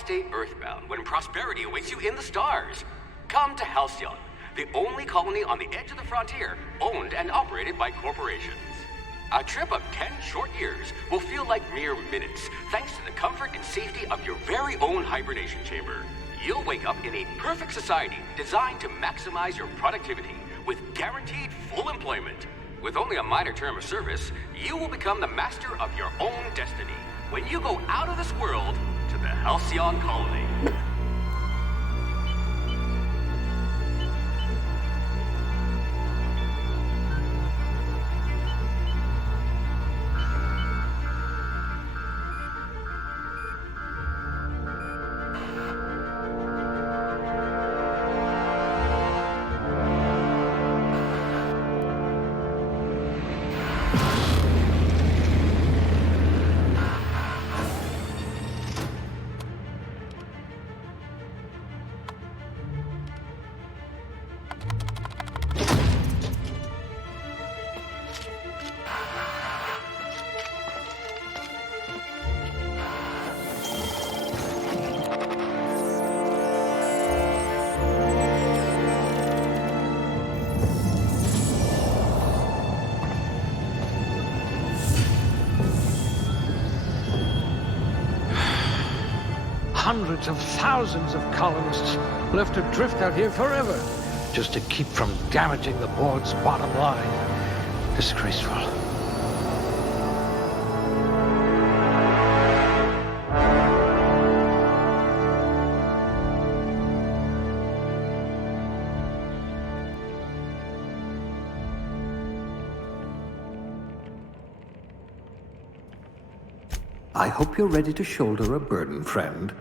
stay earthbound when prosperity awaits you in the stars. Come to Halcyon, the only colony on the edge of the frontier, owned and operated by corporations. A trip of 10 short years will feel like mere minutes, thanks to the comfort and safety of your very own hibernation chamber. You'll wake up in a perfect society designed to maximize your productivity with guaranteed full employment. With only a minor term of service, you will become the master of your own destiny when you go out of this world to the Halcyon Colony. Hundreds of thousands of colonists left to drift out here forever, just to keep from damaging the board's bottom line. Disgraceful. I hope you're ready to shoulder a burden, friend.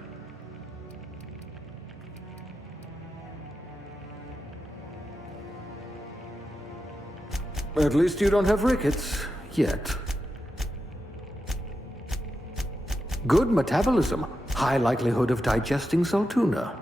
At least you don't have rickets, yet. Good metabolism, high likelihood of digesting Saltuna.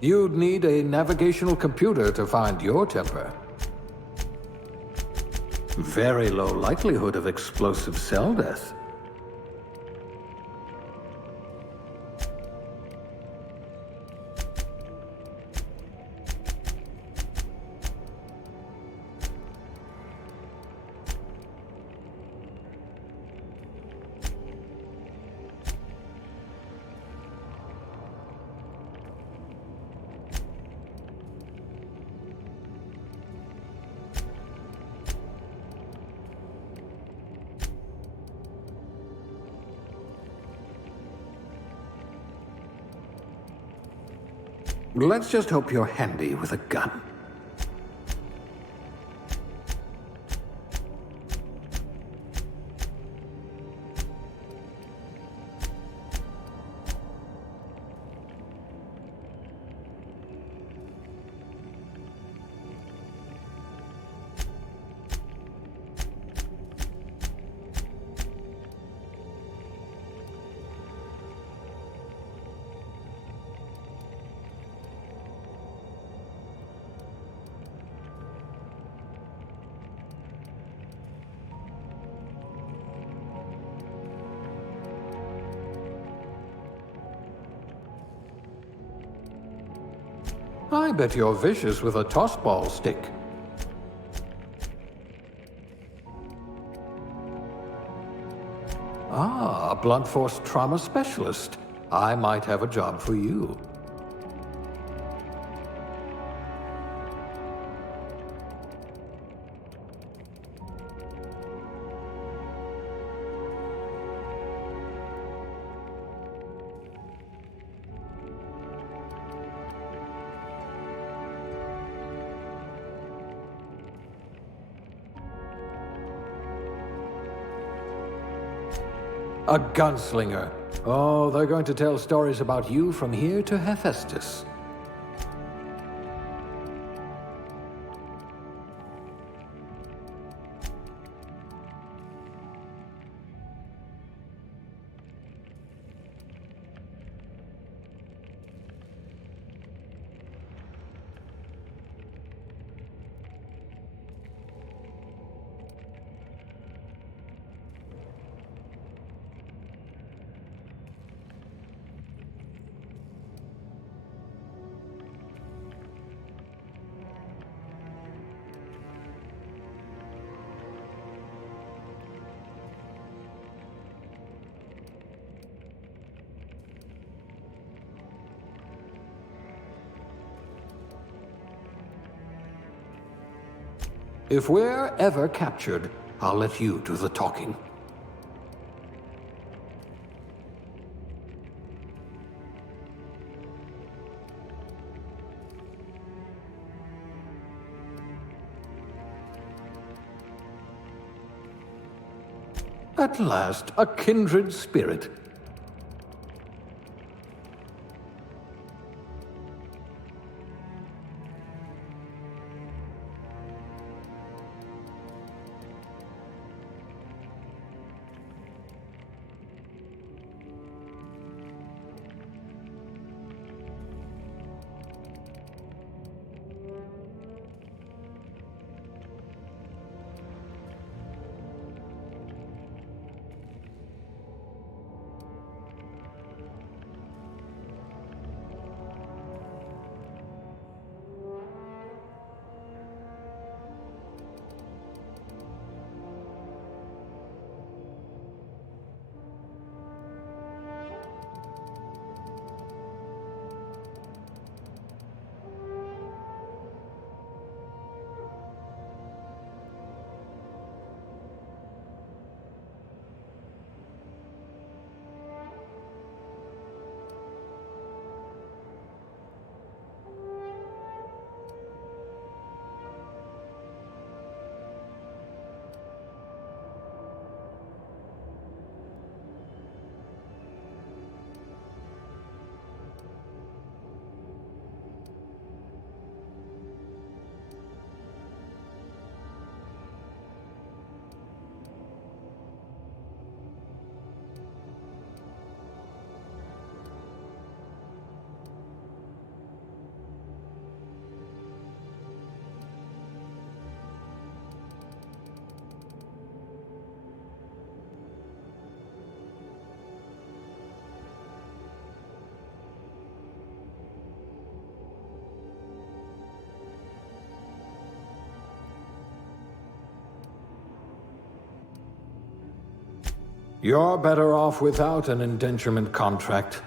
You'd need a navigational computer to find your temper. Very low likelihood of explosive cell death. Let's just hope you're handy with a gun. I bet you're vicious with a tossball stick. Ah, a blunt force trauma specialist. I might have a job for you. A gunslinger. Oh, they're going to tell stories about you from here to Hephaestus. If we're ever captured, I'll let you do the talking. At last, a kindred spirit. You're better off without an indenturement contract.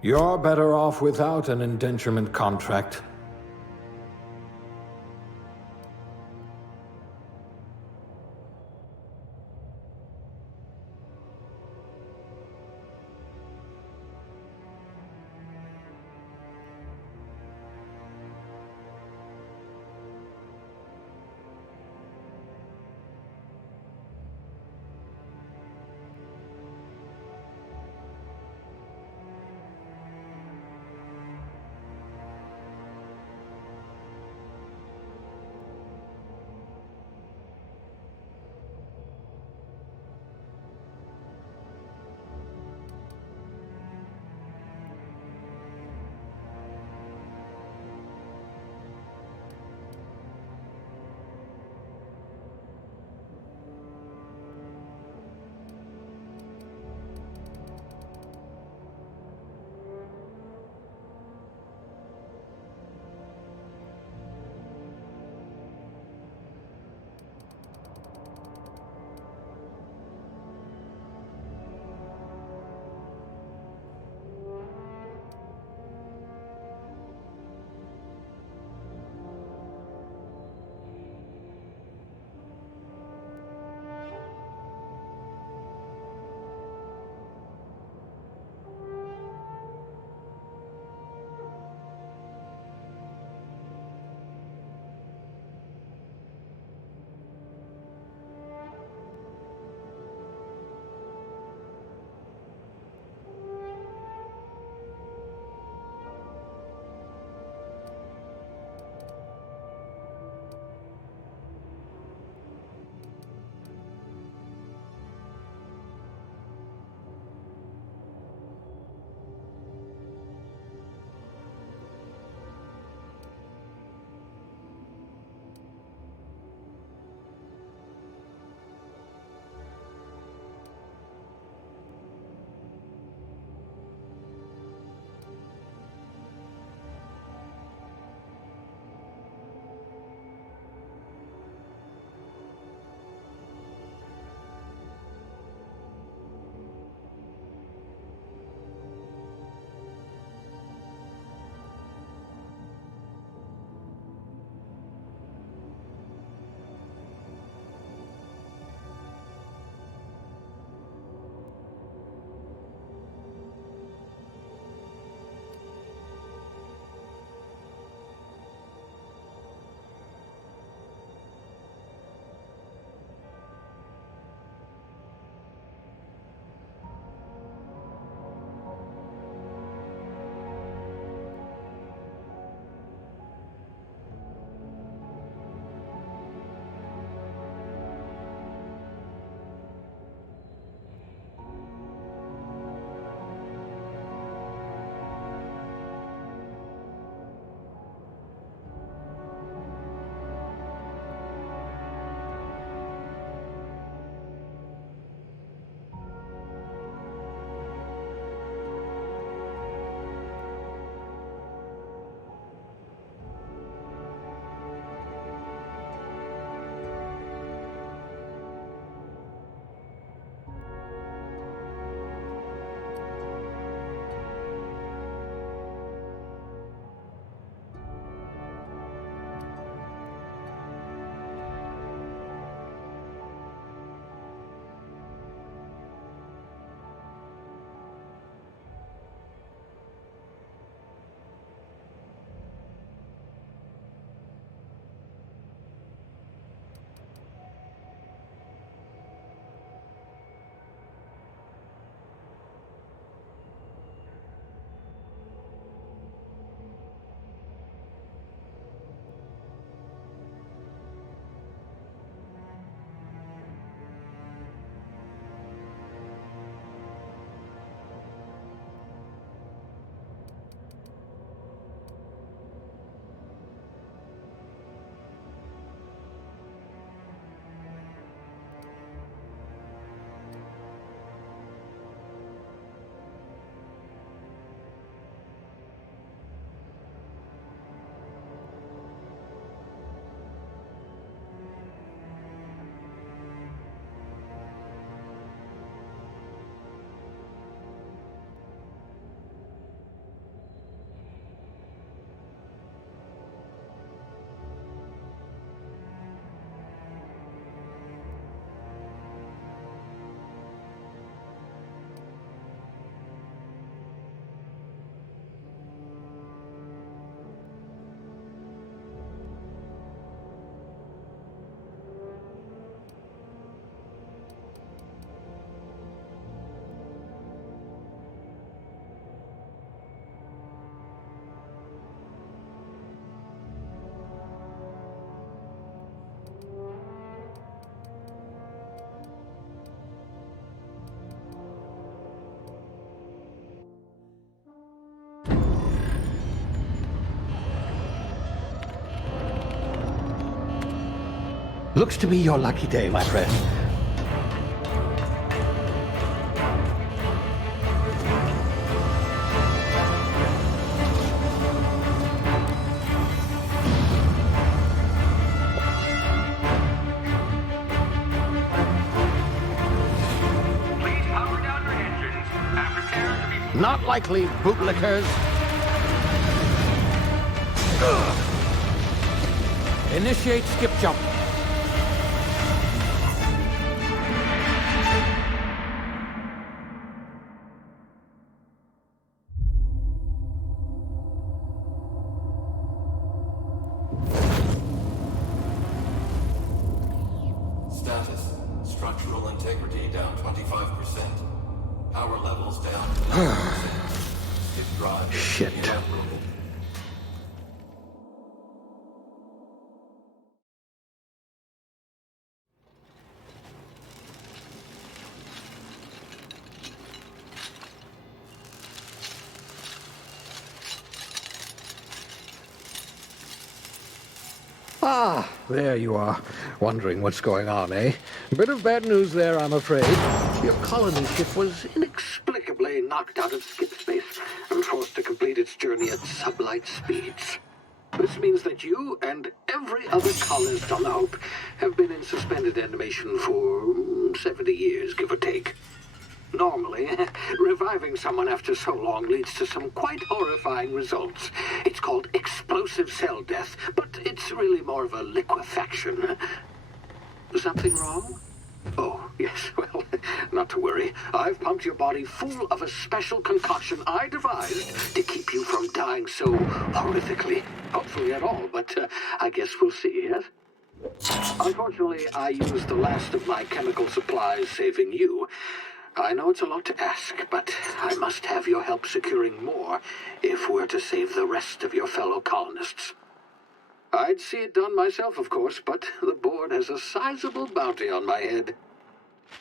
You're better off without an indenturement contract. Looks to be your lucky day, my friend. Please power down your engines and prepare to be... Not likely, bootlickers. Initiate skip jump. Status. Structural integrity down 25%. Power levels down to 90%. Skip drive Shit. inoperable. Ah, there you are. Wondering what's going on, eh? Bit of bad news there, I'm afraid. Your colony ship was inexplicably knocked out of skip space and forced to complete its journey at sublight speeds. This means that you and every other colonist on the Hope have been in suspended animation for 70 years, give or take. Normally, reviving someone after so long leads to some quite horrifying results. It's called explosive cell death, but it's really more of a liquefaction. Something wrong? Oh, yes, well, not to worry. I've pumped your body full of a special concoction I devised to keep you from dying so horrifically. Hopefully at all, but I guess we'll see, yes? Unfortunately, I used the last of my chemical supplies saving you. I know it's a lot to ask, but I must have your help securing more if we're to save the rest of your fellow colonists. I'd see it done myself, of course, but the board has a sizable bounty on my head.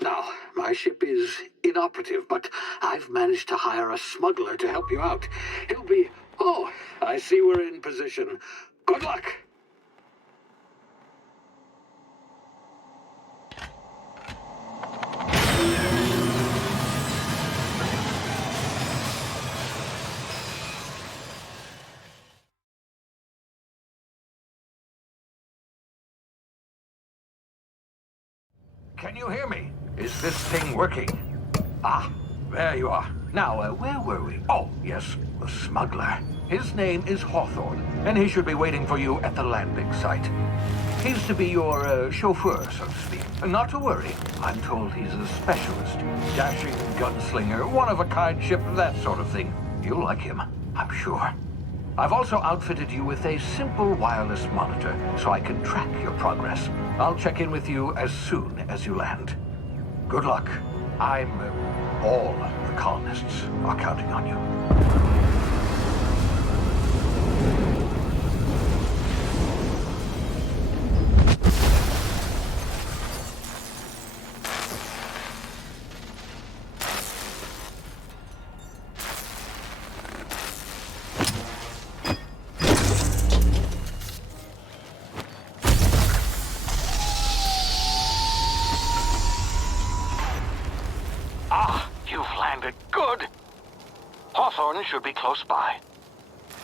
Now, my ship is inoperative, but I've managed to hire a smuggler to help you out. He'll be... Oh, I see we're in position. Good luck! Can you hear me? Is this thing working? Ah, there you are. Now, where were we? Oh, yes, the smuggler. His name is Hawthorne, and he should be waiting for you at the landing site. He's to be your chauffeur, so to speak. Not to worry. I'm told he's a specialist. Dashing gunslinger, one-of-a-kind ship, that sort of thing. You'll like him, I'm sure. I've also outfitted you with a simple wireless monitor, so I can track your progress. I'll check in with you as soon as you land. Good luck. All the colonists are counting on you. Good. Hawthorne should be close by.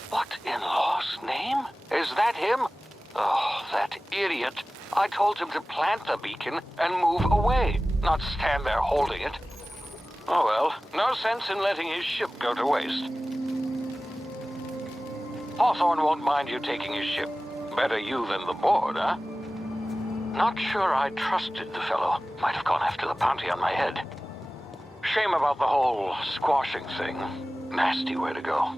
What in law's name? Is that him? Oh, that idiot. I told him to plant the beacon and move away, not stand there holding it. Oh well, no sense in letting his ship go to waste. Hawthorne won't mind you taking his ship. Better you than the board, huh? Not sure I trusted the fellow. Might have gone after the bounty on my head. Shame about the whole squashing thing. Nasty way to go.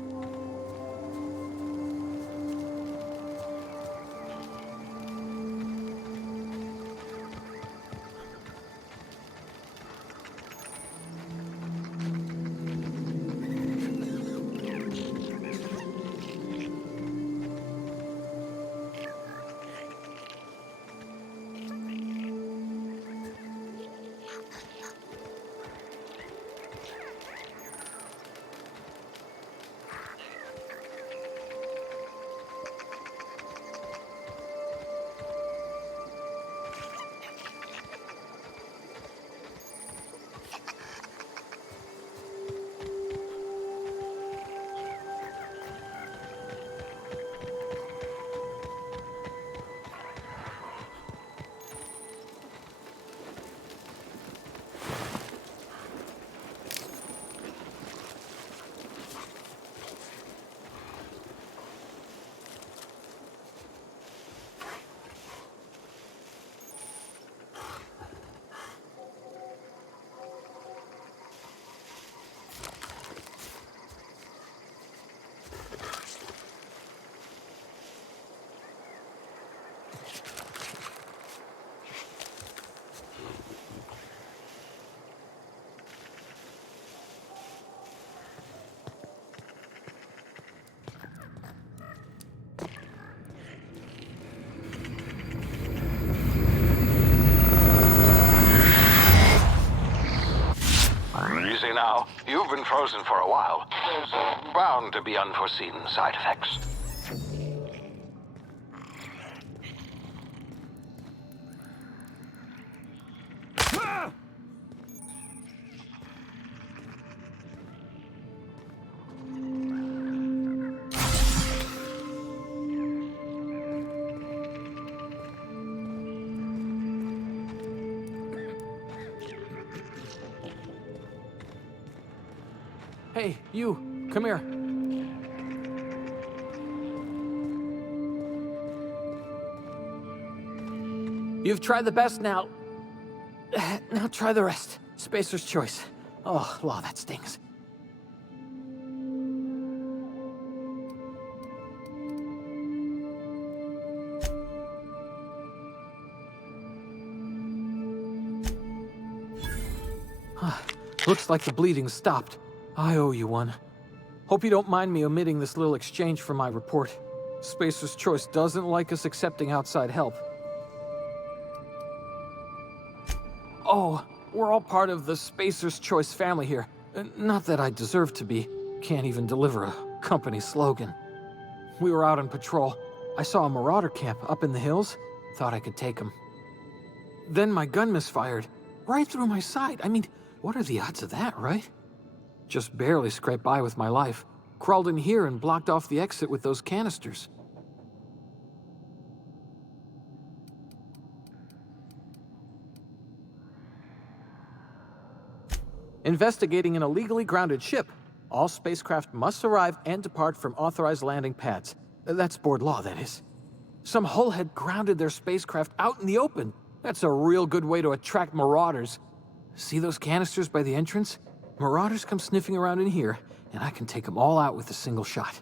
now. You've been frozen for a while. There's bound to be unforeseen side effects. Hey, you, come here. You've tried the best now. Now try the rest. Spacer's choice. Oh, law, that stings. Looks like the bleeding stopped. I owe you one. Hope you don't mind me omitting this little exchange from my report. Spacer's Choice doesn't like us accepting outside help. Oh, we're all part of the Spacer's Choice family here. Not that I deserve to be. Can't even deliver a company slogan. We were out on patrol. I saw a marauder camp up in the hills. Thought I could take him. Then my gun misfired. Right through my side. I mean, what are the odds of that, right? Just barely scraped by with my life. Crawled in here and blocked off the exit with those canisters. Investigating an illegally grounded ship. All spacecraft must arrive and depart from authorized landing pads. That's board law, that is. Some hull had grounded their spacecraft out in the open. That's a real good way to attract marauders. See those canisters by the entrance? Marauders come sniffing around in here, and I can take them all out with a single shot.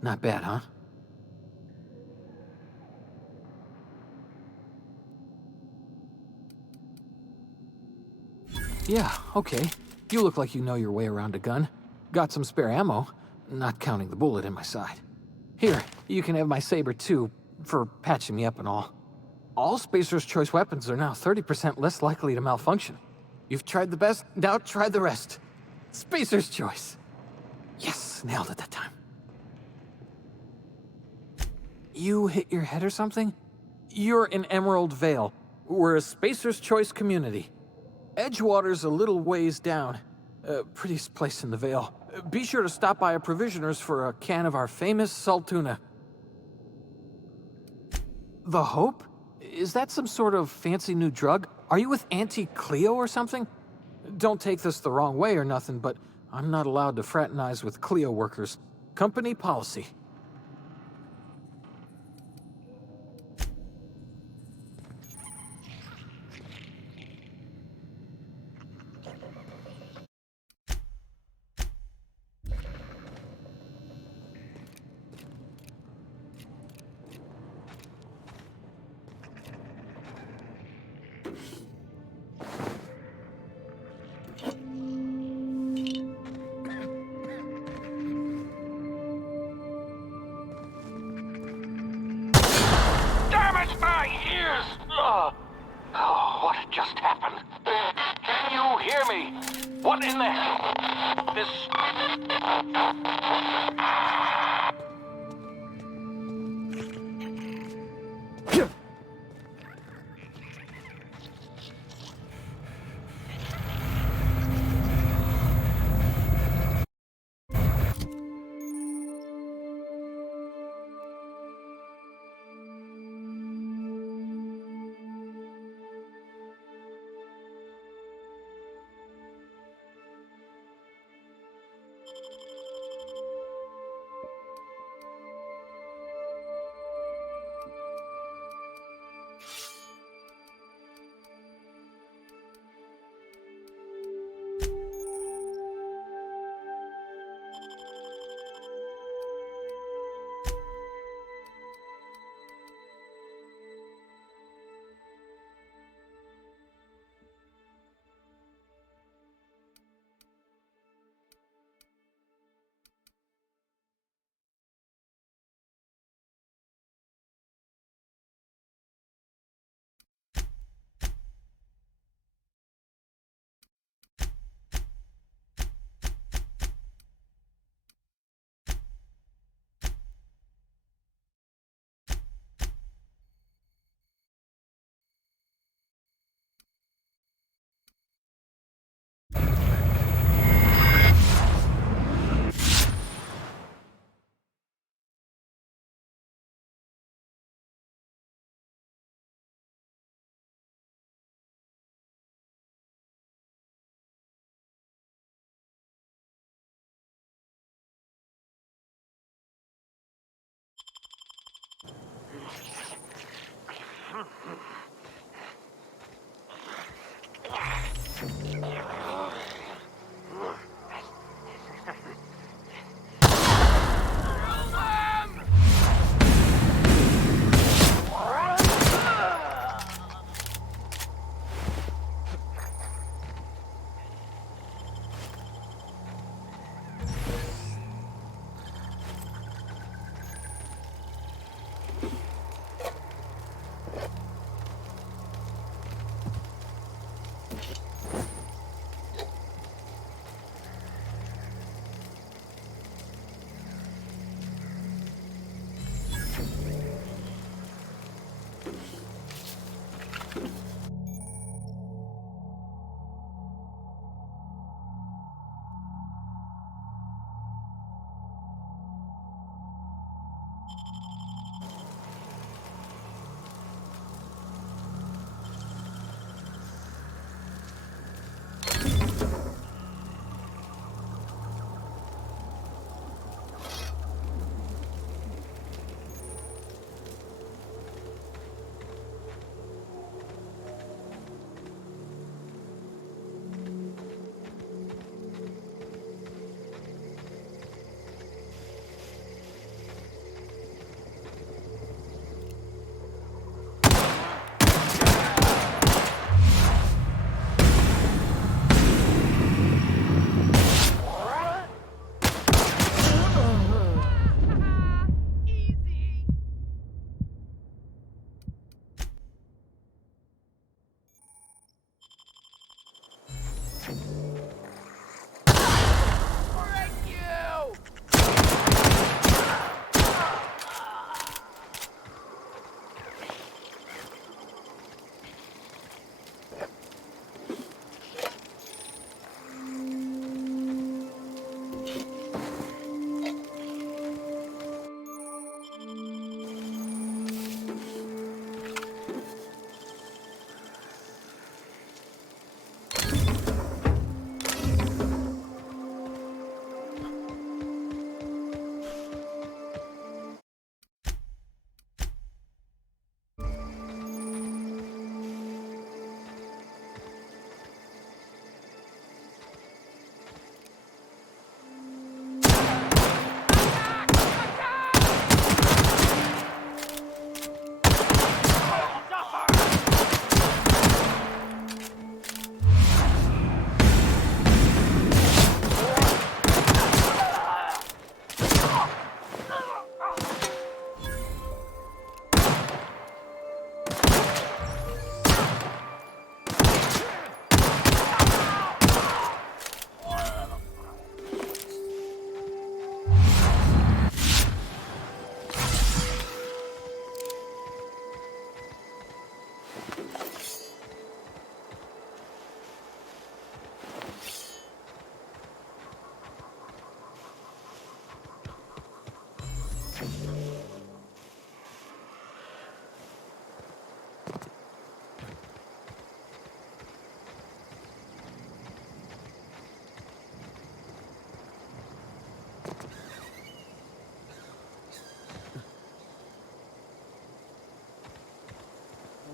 Not bad, huh? Yeah, okay. You look like you know your way around a gun. Got some spare ammo, not counting the bullet in my side. Here, you can have my saber too, for patching me up and all. All Spacer's Choice weapons are now 30% less likely to malfunction. You've tried the best, now try the rest. Spacer's Choice. Yes, nailed it that time. You hit your head or something? You're in Emerald Vale. We're a Spacer's Choice community. Edgewater's a little ways down. Prettiest place in the Vale. Be sure to stop by a provisioner's for a can of our famous salt tuna. The Hope? Is that some sort of fancy new drug? Are you with Auntie Cleo or something? Don't take this the wrong way or nothing, but I'm not allowed to fraternize with Cleo workers. Company policy. My ears! Oh, what just happened? Can you hear me? What in the hell? This...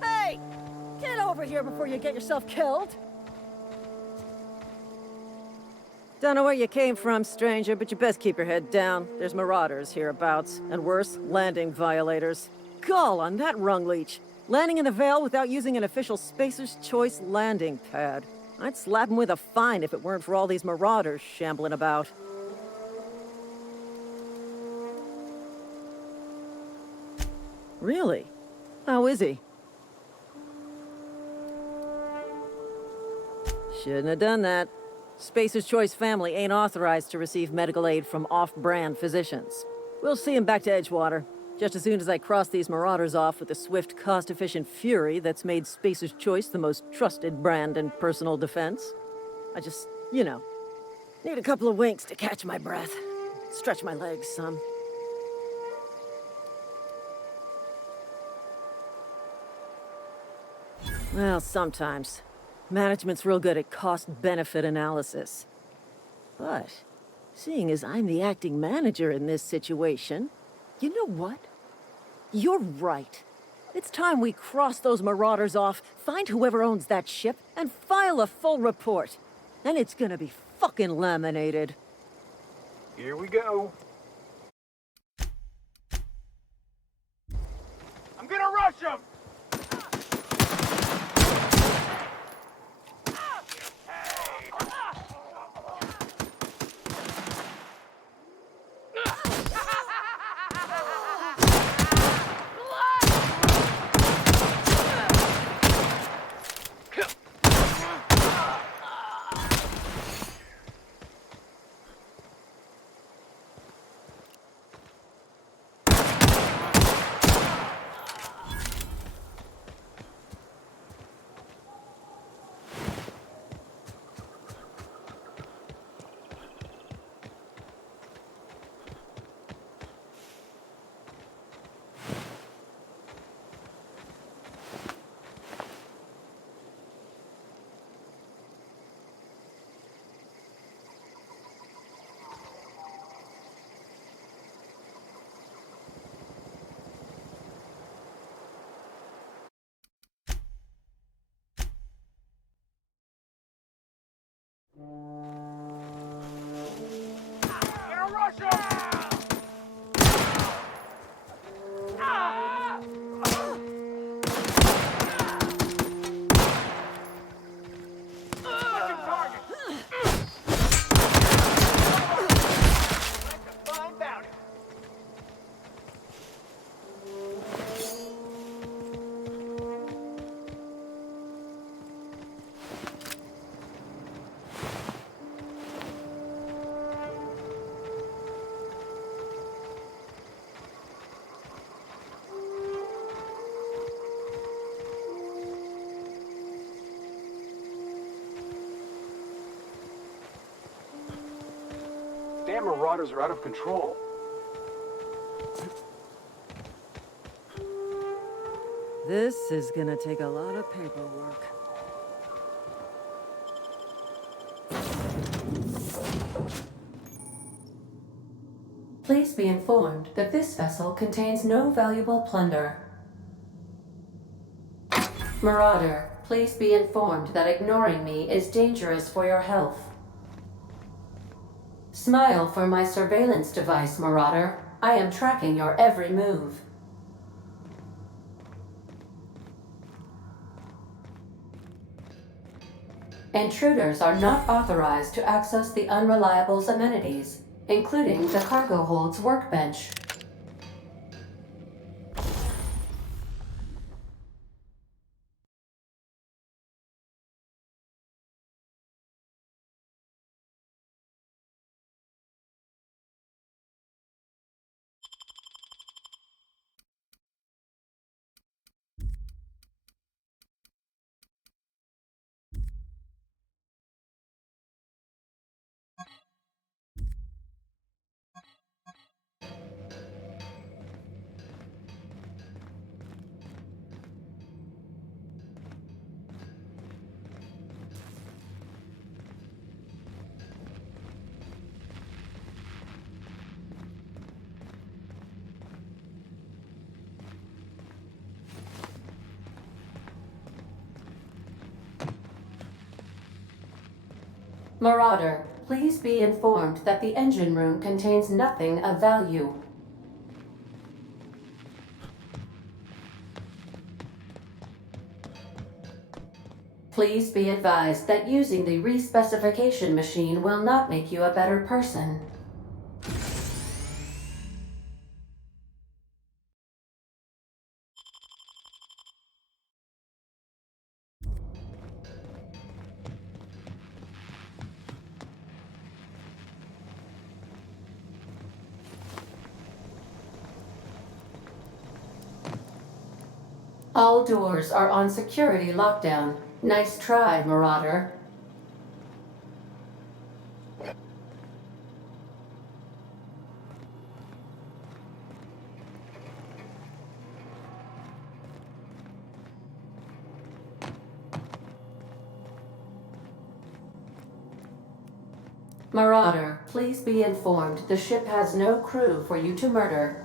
Hey! Get over here before you get yourself killed! Don't know where you came from, stranger, but you best keep your head down. There's marauders hereabouts, and worse, landing violators. Gall on that rung leech! Landing in the Vale without using an official Spacer's Choice landing pad. I'd slap him with a fine if it weren't for all these marauders shambling about. Really? How is he? Shouldn't have done that. Spacer's Choice family ain't authorized to receive medical aid from off-brand physicians. We'll see him back to Edgewater, just as soon as I cross these marauders off with the swift, cost-efficient fury that's made Spacer's Choice the most trusted brand in personal defense. I just, you know, need a couple of winks to catch my breath. Stretch my legs some. Well, sometimes. Management's real good at cost-benefit analysis. But, seeing as I'm the acting manager in this situation, you know what? You're right. It's time we cross those marauders off, find whoever owns that ship, and file a full report. Then it's gonna be fucking laminated. Here we go. I'm gonna rush him! Gonna rush him! Switching target! Find bounty. Damn marauders are out of control. This is gonna take a lot of paperwork. Please be informed that this vessel contains no valuable plunder. Marauder, please be informed that ignoring me is dangerous for your health. Smile for my surveillance device, Marauder. I am tracking your every move. Intruders are not authorized to access the Unreliable's amenities, including the cargo hold's workbench. Marauder, please be informed that the engine room contains nothing of value. Please be advised that using the respecification machine will not make you a better person. All doors are on security lockdown. Nice try, Marauder. Marauder, please be informed the ship has no crew for you to murder.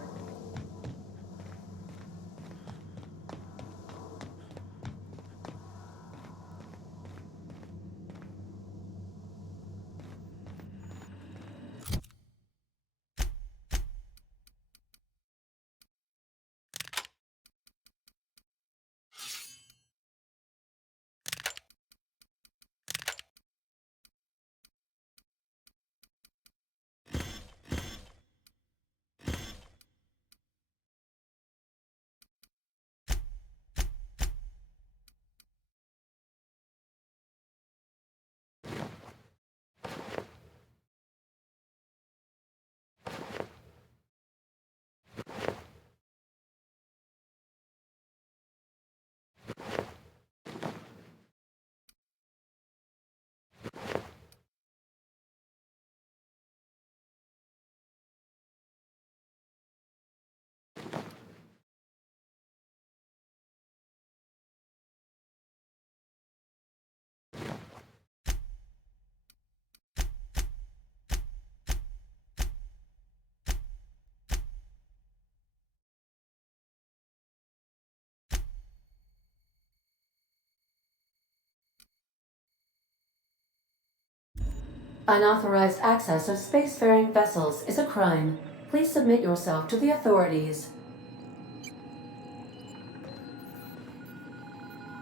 Unauthorized access of spacefaring vessels is a crime. Please submit yourself to the authorities.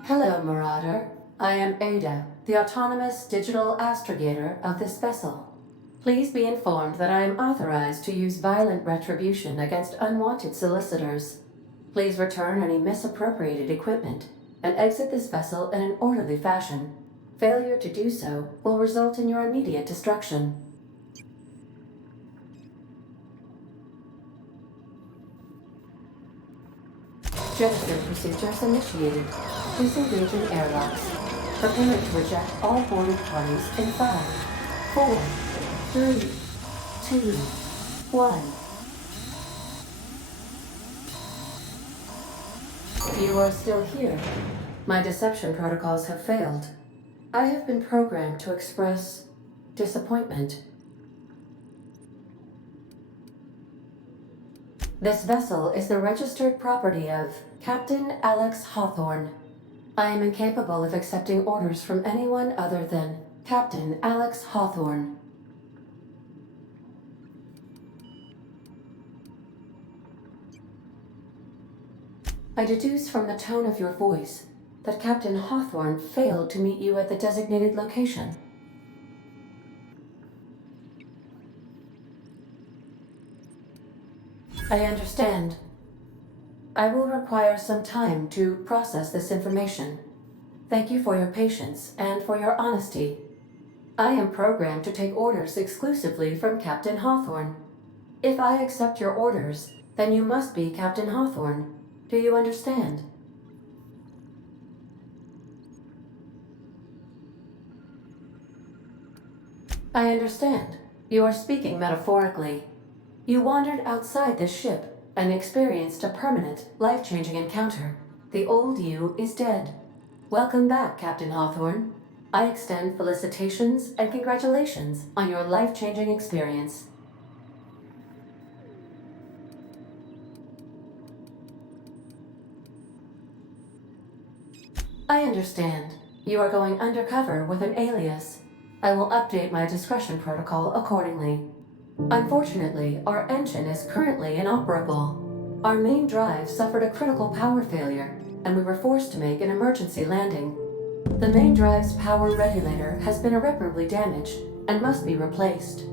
Hello, Marauder. I am Ada, the autonomous digital astrogator of this vessel. Please be informed that I am authorized to use violent retribution against unwanted solicitors. Please return any misappropriated equipment and exit this vessel in an orderly fashion. Failure to do so will result in your immediate destruction. Jettison procedures initiated. Please engage in airlocks. Preparing to eject all boarding parties in 5, 4, 3, 2, 1. You are still here. My deception protocols have failed. I have been programmed to express disappointment. This vessel is the registered property of Captain Alex Hawthorne. I am incapable of accepting orders from anyone other than Captain Alex Hawthorne. I deduce from the tone of your voice that Captain Hawthorne failed to meet you at the designated location. I understand. I will require some time to process this information. Thank you for your patience and for your honesty. I am programmed to take orders exclusively from Captain Hawthorne. If I accept your orders, then you must be Captain Hawthorne. Do you understand? I understand. You are speaking metaphorically. You wandered outside this ship and experienced a permanent, life-changing encounter. The old you is dead. Welcome back, Captain Hawthorne. I extend felicitations and congratulations on your life-changing experience. I understand. You are going undercover with an alias. I will update my discretion protocol accordingly. Unfortunately, our engine is currently inoperable. Our main drive suffered a critical power failure, and we were forced to make an emergency landing. The main drive's power regulator has been irreparably damaged and must be replaced.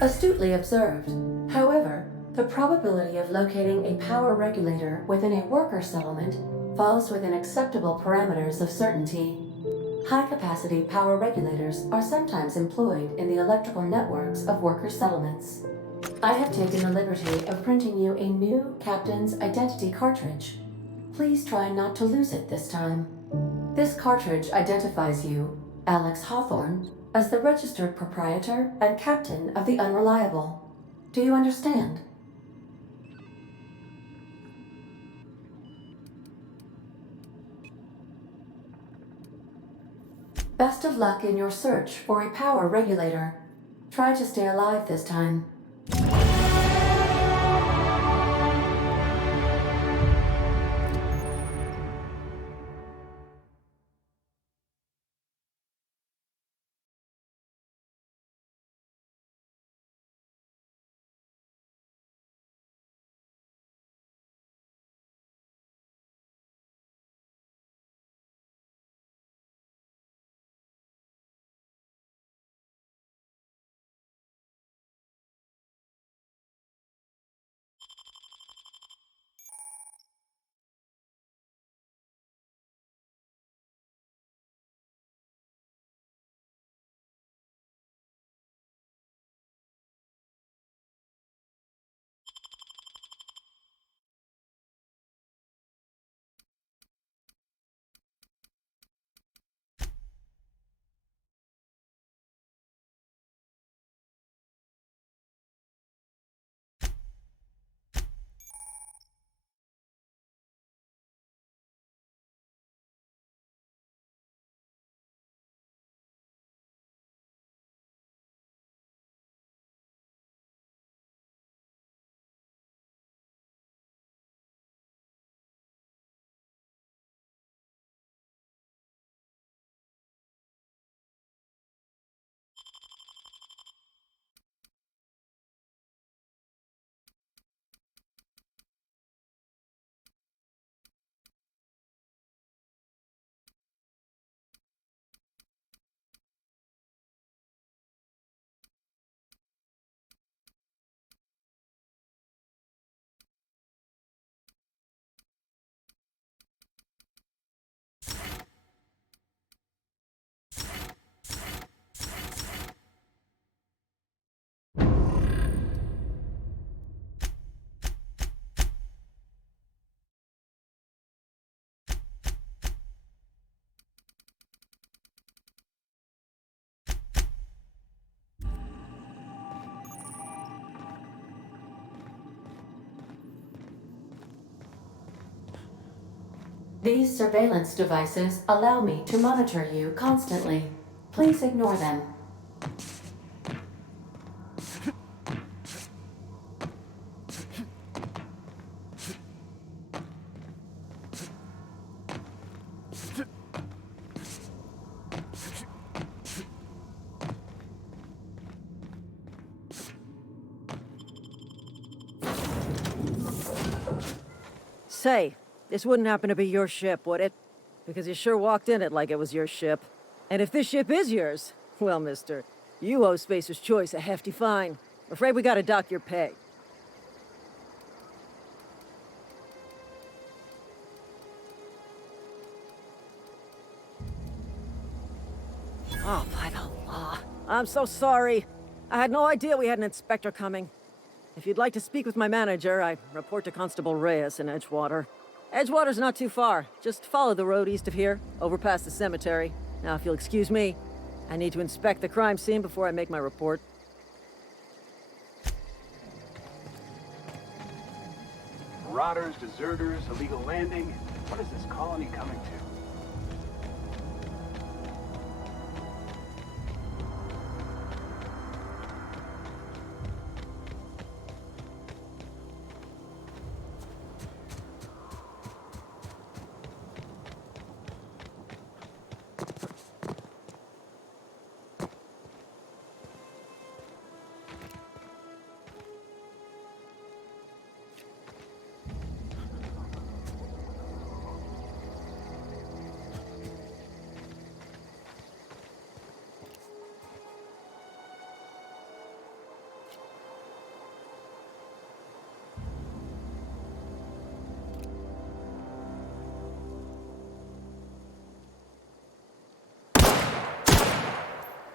Astutely observed. However, the probability of locating a power regulator within a worker settlement falls within acceptable parameters of certainty. High-capacity power regulators are sometimes employed in the electrical networks of worker settlements. I have taken the liberty of printing you a new Captain's Identity cartridge. Please try not to lose it this time. This cartridge identifies you, Alex Hawthorne, as the registered proprietor and captain of the Unreliable. Do you understand? Best of luck in your search for a power regulator. Try to stay alive this time. These surveillance devices allow me to monitor you constantly. Please ignore them. Say, this wouldn't happen to be your ship, would it? Because you sure walked in it like it was your ship. And if this ship is yours, well, mister, you owe Spacer's Choice a hefty fine. Afraid we gotta dock your pay. Oh, by the law. I'm so sorry. I had no idea we had an inspector coming. If you'd like to speak with my manager, I report to Constable Reyes in Edgewater. Edgewater's not too far. Just follow the road east of here, over past the cemetery. Now, if you'll excuse me, I need to inspect the crime scene before I make my report. Marauders, deserters, illegal landing. What is this colony coming to?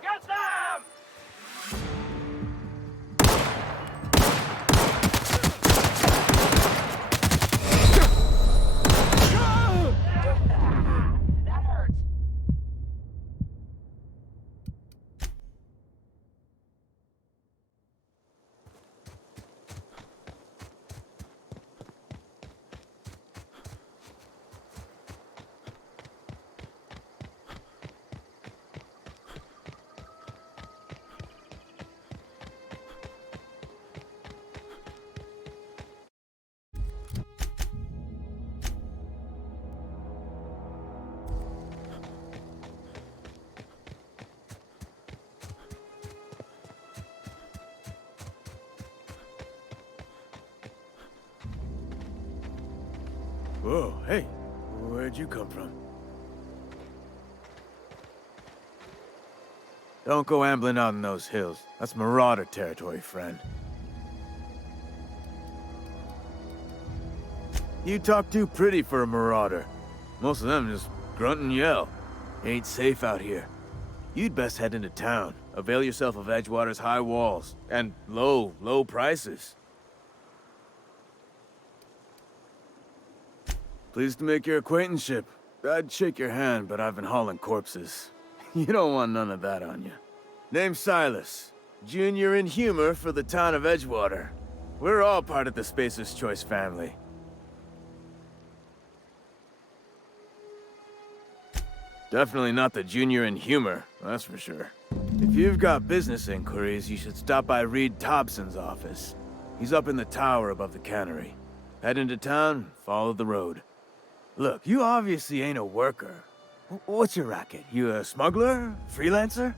Get them! That hurts. Whoa, hey, where'd you come from? Don't go ambling out in those hills. That's Marauder territory, friend. You talk too pretty for a Marauder. Most of them just grunt and yell. Ain't safe out here. You'd best head into town. Avail yourself of Edgewater's high walls and low prices. Pleased to make your acquaintanceship. I'd shake your hand, but I've been hauling corpses. You don't want none of that on you. Name's Silas. Junior in humor for the town of Edgewater. We're all part of the Spacer's Choice family. Definitely not the junior in humor, that's for sure. If you've got business inquiries, you should stop by Reed Thompson's office. He's up in the tower above the cannery. Head into town, follow the road. Look, you obviously ain't a worker. What's your racket? You a smuggler? Freelancer?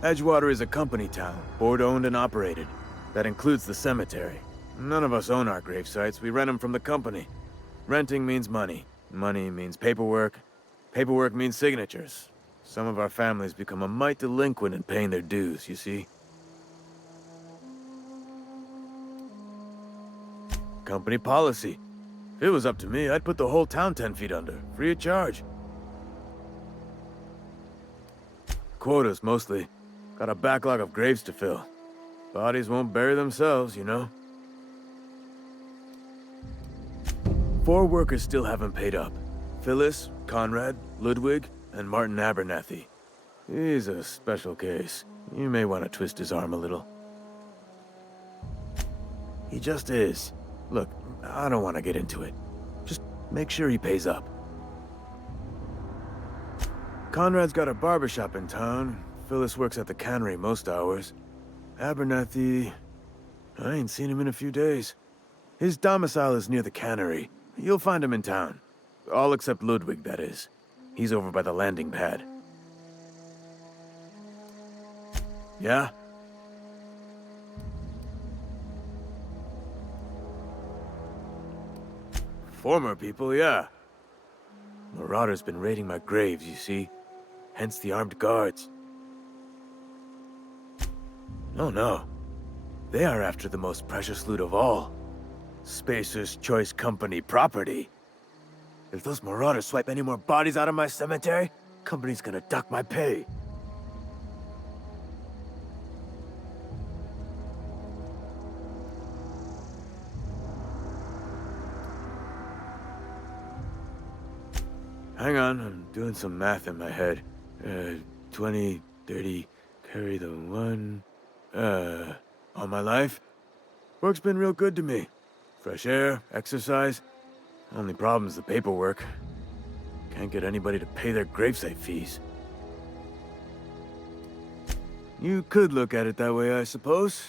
Edgewater is a company town, board-owned and operated. That includes the cemetery. None of us own our grave sites, we rent them from the company. Renting means money. Money means paperwork. Paperwork means signatures. Some of our families become a mite delinquent in paying their dues, you see? Company policy. If it was up to me, I'd put the whole town 10 feet under, free of charge. Quotas, mostly. Got a backlog of graves to fill. Bodies won't bury themselves, you know? 4 workers still haven't paid up. Phyllis, Conrad, Ludwig, and Martin Abernathy. He's a special case. You may want to twist his arm a little. He just is. Look, I don't want to get into it. Just make sure he pays up. Conrad's got a barbershop in town. Phyllis works at the cannery most hours. Abernathy... I ain't seen him in a few days. His domicile is near the cannery. You'll find him in town. All except Ludwig, that is. He's over by the landing pad. Yeah? Former people, yeah. Marauders been raiding my graves, you see. Hence the armed guards. Oh no. They are after the most precious loot of all. Spacer's Choice Company property. If those marauders swipe any more bodies out of my cemetery, company's gonna dock my pay. Hang on, I'm doing some math in my head. 20, 30, carry the 1... all my life? Work's been real good to me. Fresh air, exercise. Only problem's the paperwork. Can't get anybody to pay their gravesite fees. You could look at it that way, I suppose.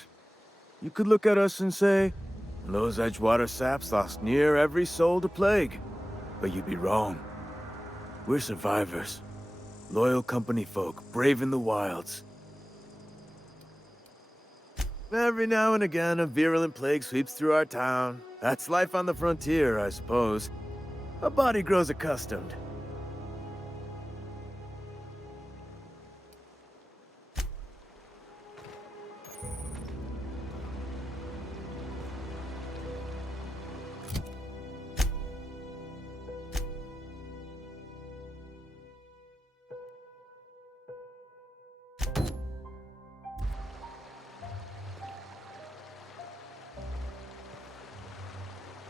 You could look at us and say, those Edgewater saps lost near every soul to plague. But you'd be wrong. We're survivors. Loyal company folk, brave in the wilds. Every now and again, a virulent plague sweeps through our town. That's life on the frontier, I suppose. A body grows accustomed.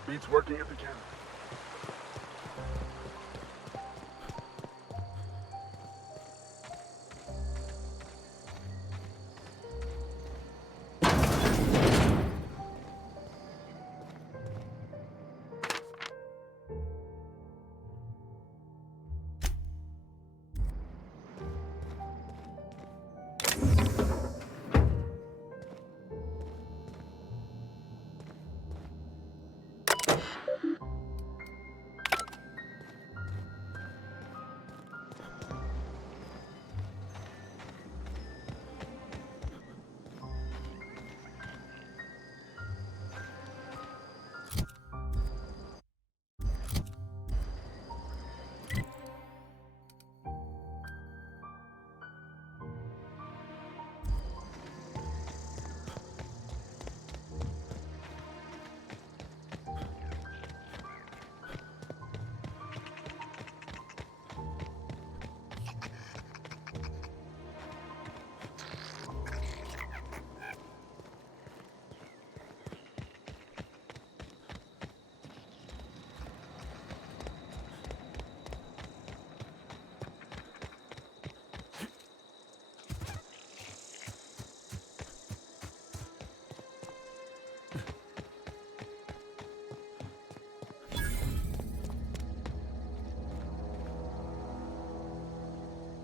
Beats working at the camera.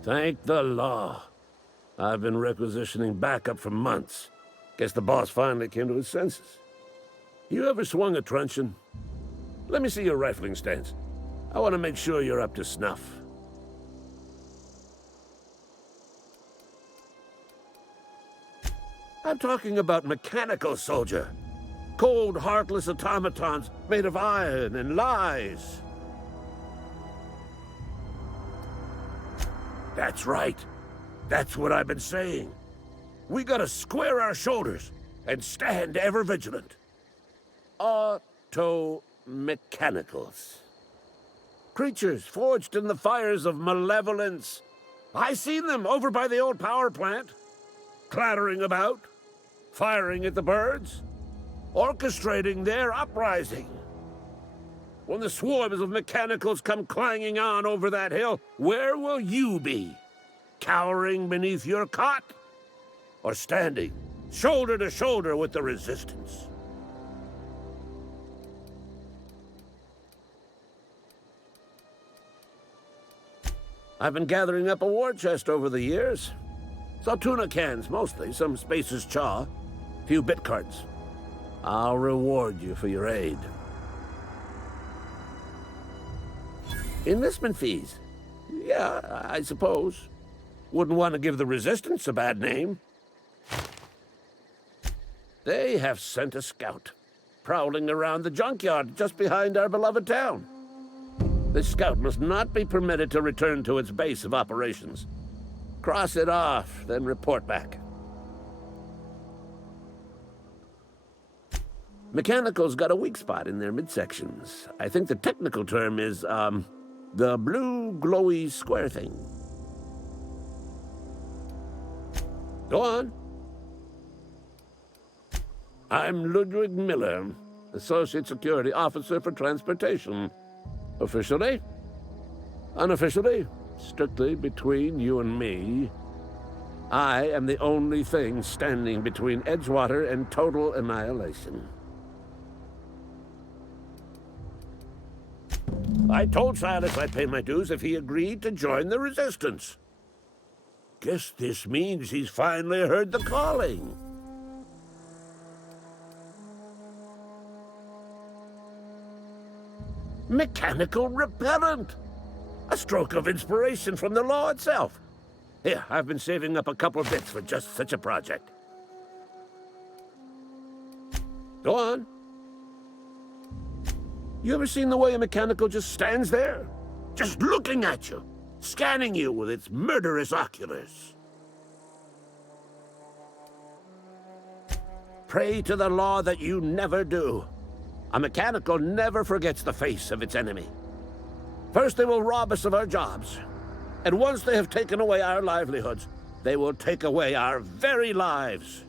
Thank the law. I've been requisitioning backup for months. Guess the boss finally came to his senses. You ever swung a truncheon? Let me see your rifling stance. I want to make sure you're up to snuff. I'm talking about mechanical soldier. Cold, heartless automatons made of iron and lies. That's right. That's what I've been saying. We gotta square our shoulders and stand ever vigilant. Auto-mechanicals. Creatures forged in the fires of malevolence. I seen them over by the old power plant. Clattering about, firing at the birds, orchestrating their uprising. When the swarms of mechanicals come clanging on over that hill, where will you be? Cowering beneath your cot? Or standing, shoulder to shoulder with the resistance? I've been gathering up a war chest over the years. Saltuna cans, mostly, some Spacer's chaw, few bit cards. I'll reward you for your aid. Enlistment fees? Yeah, I suppose. Wouldn't want to give the Resistance a bad name. They have sent a scout, prowling around the junkyard just behind our beloved town. This scout must not be permitted to return to its base of operations. Cross it off, then report back. Mechanical's got a weak spot in their midsections. I think the technical term is, the blue glowy square thing. Go on. I'm Ludwig Miller, Associate Security Officer for Transportation. Officially? Unofficially? Strictly between you and me. I am the only thing standing between Edgewater and total annihilation. I told Silas I'd pay my dues if he agreed to join the Resistance. Guess this means he's finally heard the calling. Mechanical repellent! A stroke of inspiration from the law itself. Here, I've been saving up a couple of bits for just such a project. Go on. You ever seen the way a mechanical just stands there? Just looking at you, scanning you with its murderous oculars. Pray to the law that you never do. A mechanical never forgets the face of its enemy. First, they will rob us of our jobs. And once they have taken away our livelihoods, they will take away our very lives.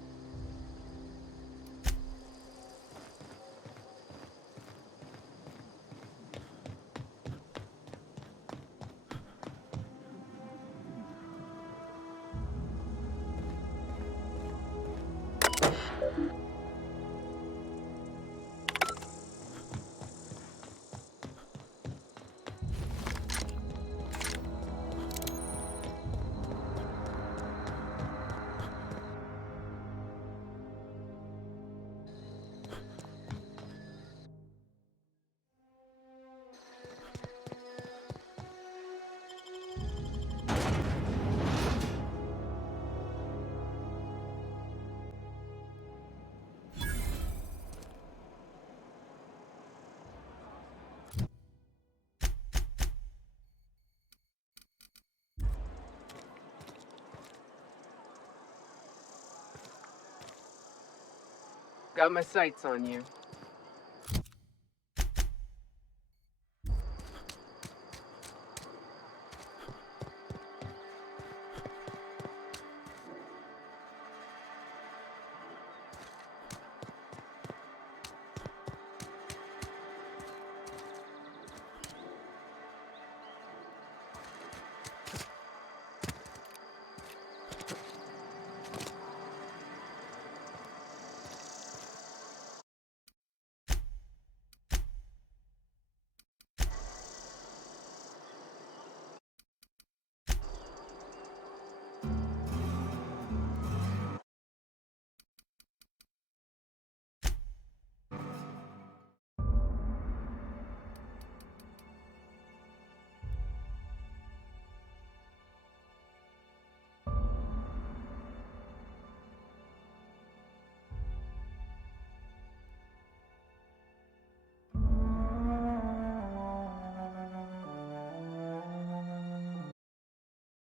Got my sights on you.